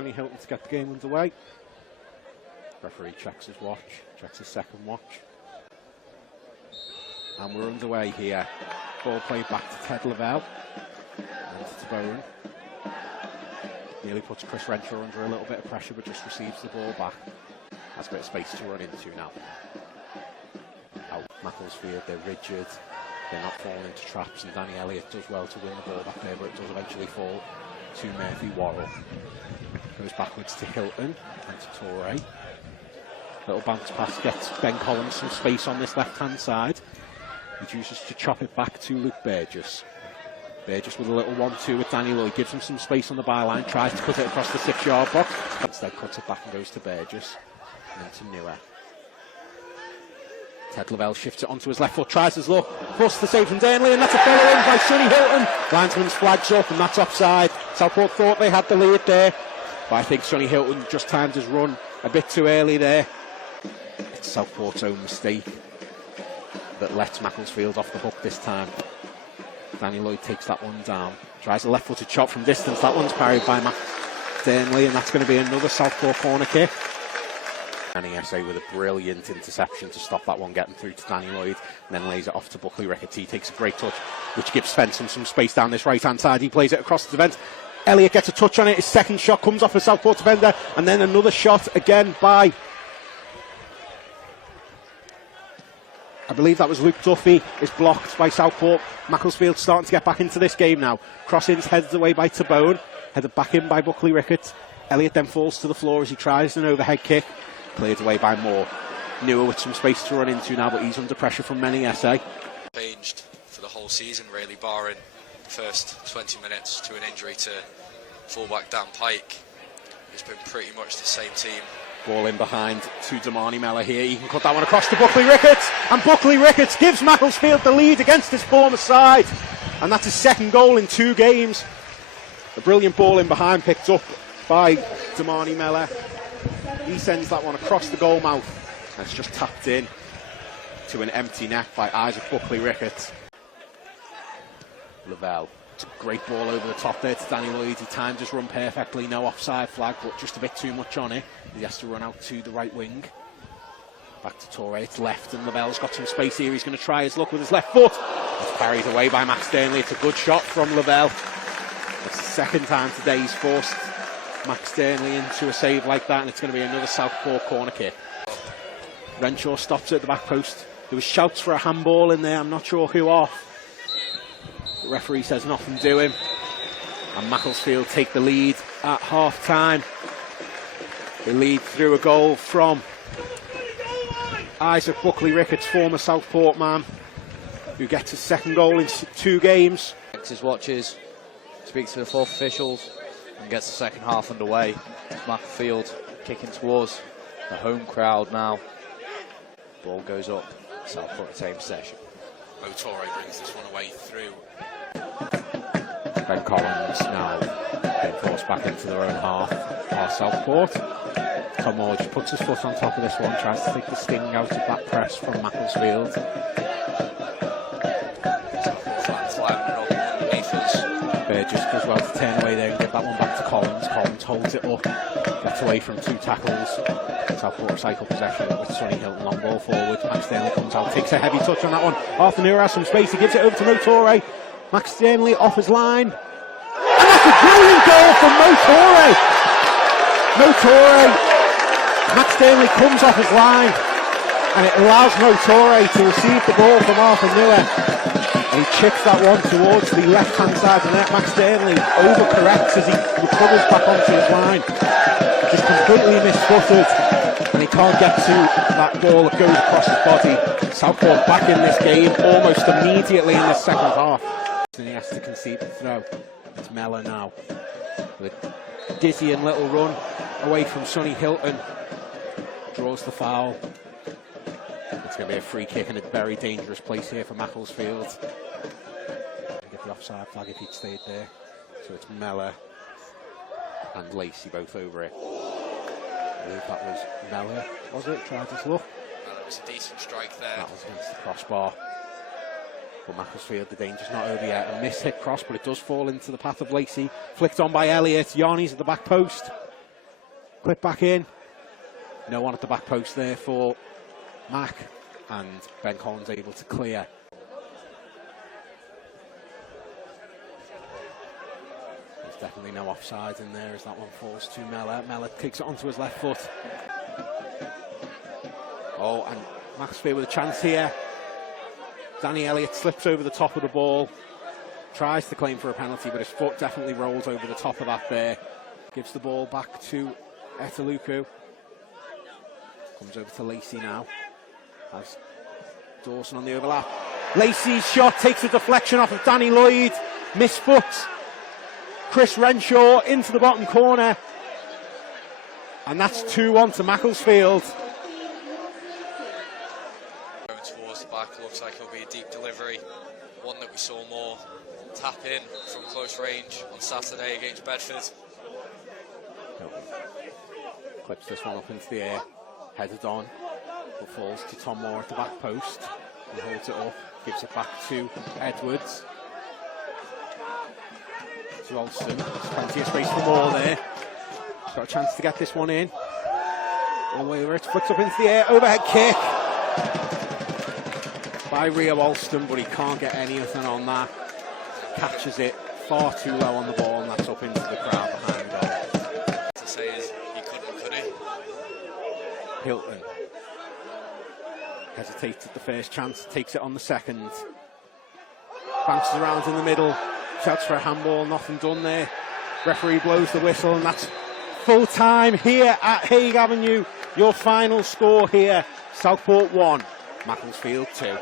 Sonny Hilton to get the game underway. Referee checks his watch, checks his second watch. And we're underway here. Ball played back to Ted Lavelle. And to Bone. Nearly puts Chris Renshaw under a little bit of pressure, but just receives the ball back. Has a bit of space to run into now. Out Macclesfield, they're rigid. They're not falling into traps, and Danny Elliott does well to win the ball back there, but it does eventually fall to Murphy Worrell. Goes backwards to Hilton and to Torre. Little bounce pass gets Ben Collins some space on this left-hand side. He chooses to chop it back to Luke Burgess. Burgess with a little 1-2 with Danny Lloyd, gives him some space on the byline, tries to cut it across the 6-yard box. Instead cuts it back and goes to Burgess. And then to Newer. Ted Lavelle shifts it onto his left foot, tries his luck, plus the save from Durnley, and that's a follow in by Sonny Hilton. Linesman's flags up, and that's offside. Southport thought they had the lead there, but I think Sonny Hilton just timed his run a bit too early there. It's Southport's own mistake that lets Macclesfield off the hook this time. Danny Lloyd takes that one down, tries a left-footed shot from distance. That one's parried by Durnley, and that's going to be another Southport corner kick. Danny Essay with a brilliant interception to stop that one getting through to Danny Lloyd, and then lays it off to Buckley Ricketts. He takes a great touch, which gives Svensson some space down this right-hand side. He plays it across the defence. Elliott gets a touch on it. His second shot comes off a Southport defender, and then another shot again by, I believe that was Luke Duffy, is blocked by Southport. Macclesfield starting to get back into this game now. Cross-ins headed away by Tabone, headed back in by Buckley Ricketts. Elliott then falls to the floor as he tries an overhead kick. Cleared away by Moore. Newer with some space to run into now, but he's under pressure from Manny Essay. Changed for the whole season, really, barring the first 20 minutes to an injury to fullback Dan Pike. It's been pretty much the same team. Ball in behind to Damani Mellor here. He can cut that one across to Buckley Ricketts, and Buckley Ricketts gives Macclesfield the lead against his former side, and that's his second goal in 2 games. A brilliant ball in behind picked up by Damani Mellor. He sends that one across the goal mouth, and it's just tapped in to an empty net by Isaac Buckley Ricketts. Lavelle, it's a great ball over the top there to Danny Lloyd. He timed his run perfectly, no offside flag, but just a bit too much on it. He has to run out to the right wing. Back to Torre, it's left, and Lavelle's got some space here. He's going to try his luck with his left foot. It's carried away by Max Durnley. It's a good shot from Lavelle. It's the second time today he's forced Max Durnley into a save like that, and it's going to be another Southport corner kick. Renshaw stops at the back post. There was shouts for a handball in there, I'm not sure who off. The referee says nothing to him, and Macclesfield take the lead at half time. They lead through a goal from Isaac Buckley Ricketts, former Southport man, who gets his second goal in 2 games. Checks his watches, speaks to the 4th officials, and gets the second half underway. Macclesfield kicking towards the home crowd now. Ball goes up, Southport retain possession. Torre brings this one away through. Ben Collins now being forced back into their own half for Southport. Tom Moore just puts his foot on top of this one, tries to take the sting out of that press from Macclesfield. Burgess does well to turn away there and give that one back to Collins. Collins holds it up, gets away from 2 tackles. Southport recycle possession with Sonny Hilton, long ball forward. Max Durnley comes out, takes a heavy touch on that one. Arthur Newer has some space, he gives it over to Torre. Max Durnley off his line. And that's a brilliant goal from Torre. Max Durnley comes off his line, and it allows Torre to receive the ball from Arthur Newer. And he chips that one towards the left-hand side of the net. Max Durnley overcorrects as he recovers back onto his line. Just completely misfooted, and he can't get to that ball that goes across his body. Southport back in this game almost immediately in this second half. And he has to concede the throw. It's Mellor now, with a dizzying little run away from Sonny Hilton. Draws the foul. It's going to be a free kick in a very dangerous place here for Macclesfield. Get the offside flag if he'd stayed there. So it's Mellor and Lacey both over it. I believe that was Mellor, was it? Tried his luck. Well, it was a decent strike there. That was against the crossbar. But Macclesfield, the danger's not over yet. A miss hit cross, but it does fall into the path of Lacey. Flicked on by Elliott. Yarni's at the back post. Clip back in. No one at the back post there for Mac, and Ben Collins able to clear. There's definitely no offside in there as that one falls to Mellor. Mellor kicks it onto his left foot. Oh, and Macclesfield with a chance here. Danny Elliott slips over the top of the ball, tries to claim for a penalty, but his foot definitely rolls over the top of that there. Gives the ball back to Etaluku. Comes over to Lacey now. Has Dawson on the overlap. Lacey's shot takes a deflection off of Danny Lloyd. Misfoot. Chris Renshaw into the bottom corner. And that's 2-1 to Macclesfield. Going towards the back, looks like it'll be a deep delivery. One that we saw more tap in from close range on Saturday against Bedford. Clips this one up into the air. Headed on, but falls to Tom Moore at the back post. He holds it up, gives it back to Edwards. To Alston, there's plenty of space for Moore there. He's got a chance to get this one in. All the way over, it's flicked up into the air, overhead kick by Rio Alston, but he can't get anything on that. Catches it far too low on the ball, and that's up into the crowd behind goal. To say is he couldn't, could he? Hilton hesitates at the first chance, takes it on the second. Bounces around in the middle, shouts for a handball, nothing done there. Referee blows the whistle, and that's full time here at Hague Avenue. Your final score here, Southport 1, Macclesfield 2.